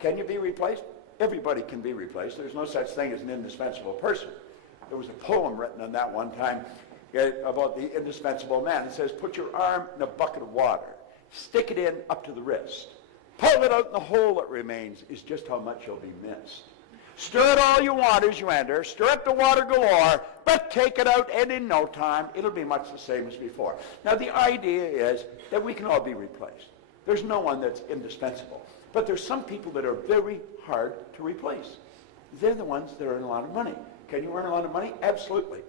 Can you be replaced? Everybody can be replaced. There's no such thing as an indispensable person. There was a poem written on that one time about the indispensable man. It says, put your arm in a bucket of water, stick it in up to the wrist, pull it out in the hole that remains is just how much you'll be missed. Stir it all you want as you enter, stir up the water galore, but take it out and in no time it'll be much the same as before. Now the idea is that we can all be replaced. There's no one that's indispensable. But there's some people that are very hard to replace. They're the ones that earn a lot of money. Can you earn a lot of money? Absolutely.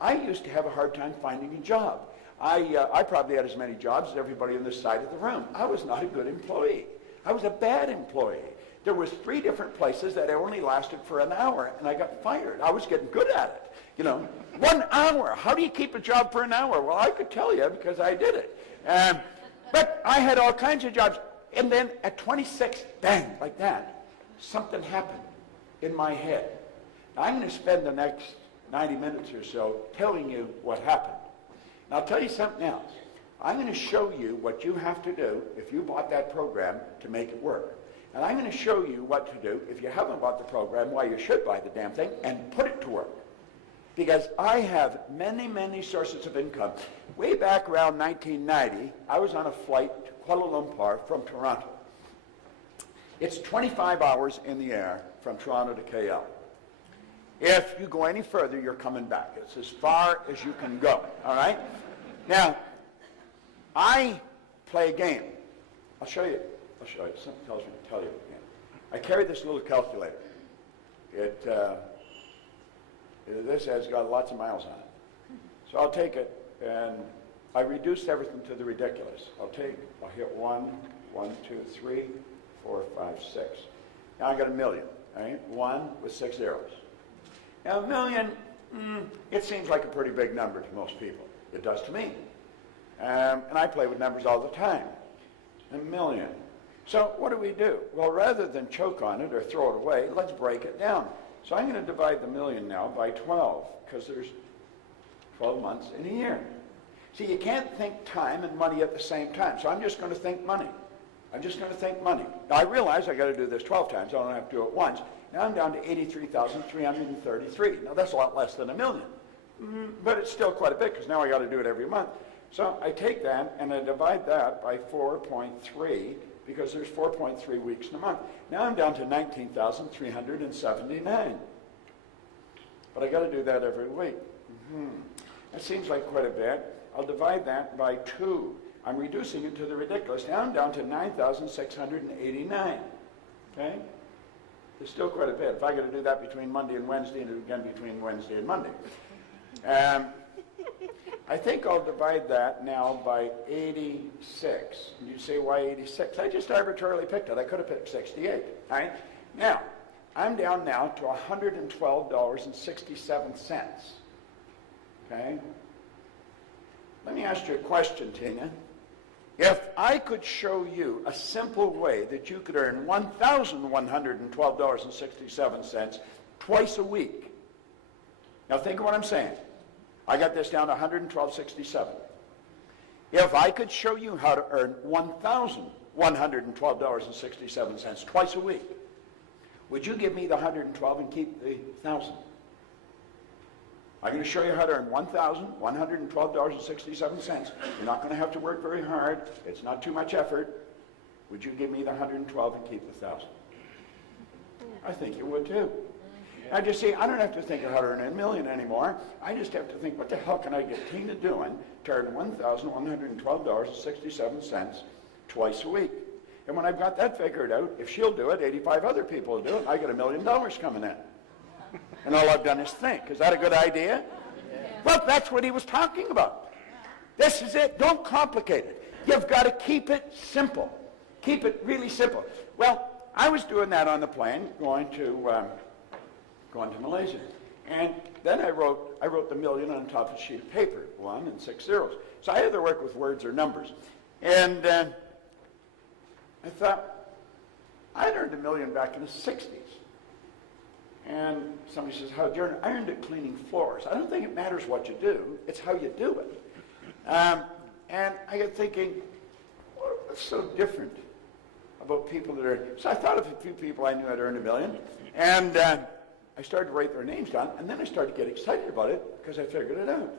I used to have a hard time finding a job. I probably had as many jobs as everybody on this side of the room. I was not a good employee. I was a bad employee. There was 3 different places that I only lasted for an hour, and I got fired. I was getting good at it. You know, 1 hour. How do you keep a job for an hour? Well, I could tell you because I did it. But I had all kinds of jobs. And then at 26, bang, like that, something happened in my head. Now, I'm going to spend the next 90 minutes or so telling you what happened. And I'll tell you something else. I'm going to show you what you have to do if you bought that program to make it work. And I'm going to show you what to do if you haven't bought the program, why you should buy the damn thing, and put it to work. Because I have many, many sources of income. Way back around 1990, I was on a flight to Kuala Lumpur from Toronto. It's 25 hours in the air from Toronto to KL. If you go any further, you're coming back. It's as far as you can go, all right? Now, I play a game. I'll show you. Something tells me to tell you again. I carry this little calculator. This has got lots of miles on it. So I'll take it, and I reduced everything to the ridiculous. I'll hit 1, 2, 3, 4, 5, 6. Now I got 1 million, right? 1 with 6 zeros. Now 1 million, it seems like a pretty big number to most people. It does to me. And I play with numbers all the time. 1 million. So what do? Well, rather than choke on it or throw it away, let's break it down. So I'm going to divide the 1 million now by 12, because there's 12 months in a year. See, you can't think time and money at the same time, so I'm just going to think money. I'm just going to think money. Now, I realize I got to do this 12 times. I don't have to do it once. Now I'm down to 83,333. Now, that's a lot less than 1 million. But it's still quite a bit, because now I got to do it every month. So I take that, and I divide that by 4.3, because there's 4.3 weeks in a month. Now I'm down to 19,379. But I got to do that every week. That seems like quite a bit. I'll divide that by 2. I'm reducing it to the ridiculous. Now I'm down to 9,689. Okay? There's still quite a bit. If I got to do that between Monday and Wednesday, and again between Wednesday and Monday. I think I'll divide that now by 86. And you say, why 86? I just arbitrarily picked it. I could have picked 68. All right? Now, I'm down now to $112.67. Okay? Let me ask you a question, Tina. If I could show you a simple way that you could earn $1,112.67 twice a week. Now think of what I'm saying. I got this down to $112.67. If I could show you how to earn $1,112.67 twice a week, would you give me the 112 and keep the 1,000? I'm going to show you how to earn $1,112.67. You're not going to have to work very hard. It's not too much effort. Would you give me the 112 and keep the 1,000? I think you would too. Now, you see, I don't have to think of how to earn $1 million anymore. I just have to think, what the hell can I get Tina doing to earn $1,112.67 twice a week? And when I've got that figured out, if she'll do it, 85 other people will do it, and I get $1 million coming in. And all I've done is think. Is that a good idea? Yeah. Well, that's what he was talking about. This is it. Don't complicate it. You've got to keep it simple. Keep it really simple. Well, I was doing that on the plane, going to Malaysia. And then I wrote the million on top of a sheet of paper, 1 and 6 zeros. So I either work with words or numbers. And I thought, I'd earned $1 million back in the 60s. And somebody says, how'd you earn it? I earned it cleaning floors. I don't think it matters what you do, it's how you do it. And I got thinking, what's so different about people that are, so I thought of a few people I knew had earned $1 million, and I started to write their names down, and then I started to get excited about it because I figured it out.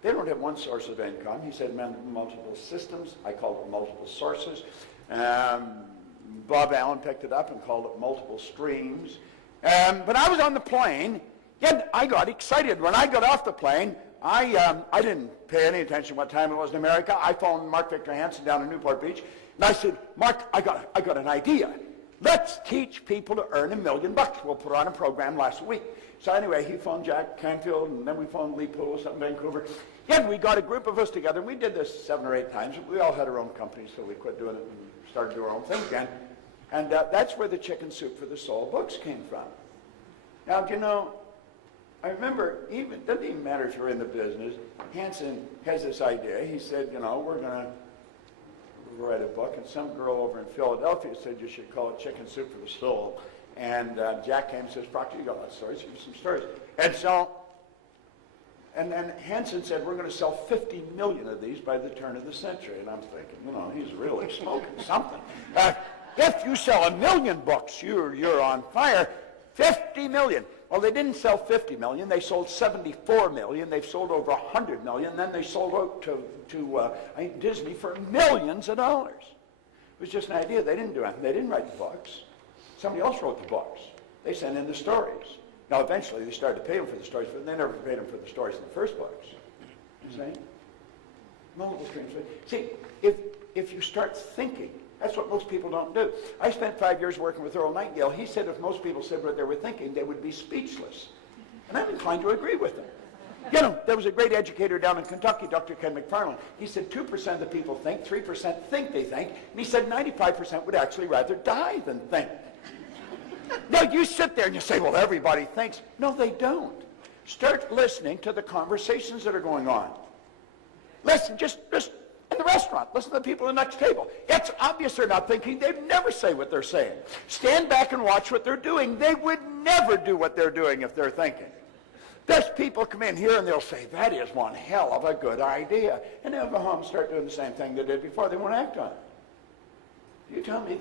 They don't have one source of income. He said multiple systems. I called it multiple sources. Bob Allen picked it up and called it multiple streams. But I was on the plane, and I got excited. When I got off the plane, I didn't pay any attention what time it was in America. I phoned Mark Victor Hansen down in Newport Beach, and I said, Mark, I got an idea. Let's teach people to earn $1 million. We'll put on a program last week. So anyway, he phoned Jack Canfield, and then we phoned Lee Poulos up in Vancouver. And we got a group of us together, and we did this 7 or 8 times. We all had our own companies, so we quit doing it and started doing our own thing again. And that's where the Chicken Soup for the Soul books came from. Now, you know, I remember, it doesn't even matter if you're in the business, Hansen has this idea. He said, you know, we're going to write a book, and some girl over in Philadelphia said you should call it Chicken Soup for the Soul. And Jack came and says, Proctor, you got a lot of stories, give me some stories. And so, and then Hansen said, we're going to sell 50 million of these by the turn of the century. And I'm thinking, you know, he's really smoking something. If you sell 1 million books, you're on fire. 50 million. Well, they didn't sell 50 million. They sold 74 million. They've sold over 100 million. Then they sold out to Disney for millions of dollars. It was just an idea. They didn't do anything. They didn't write the books. Somebody else wrote the books. They sent in the stories. Now, eventually, they started to pay them for the stories, but they never paid them for the stories in the first books. You see? Multiple streams. See, if you start thinking, that's what most people don't do. I spent 5 years working with Earl Nightingale. He said if most people said what they were thinking, they would be speechless. And I'm inclined to agree with him. You know, there was a great educator down in Kentucky, Dr. Ken McFarland. He said 2% of the people think, 3% think they think, and he said 95% would actually rather die than think. Now, you sit there and you say, well, everybody thinks. No, they don't. Start listening to the conversations that are going on. Listen, just in the restaurant, listen to the people at the next table. It's obvious they're not thinking. They'd never say what they're saying. Stand back and watch what they're doing. They would never do what they're doing if they're thinking. There's people come in here and they'll say, that is one hell of a good idea. And they'll go home and start doing the same thing they did before. They won't act on it. You tell me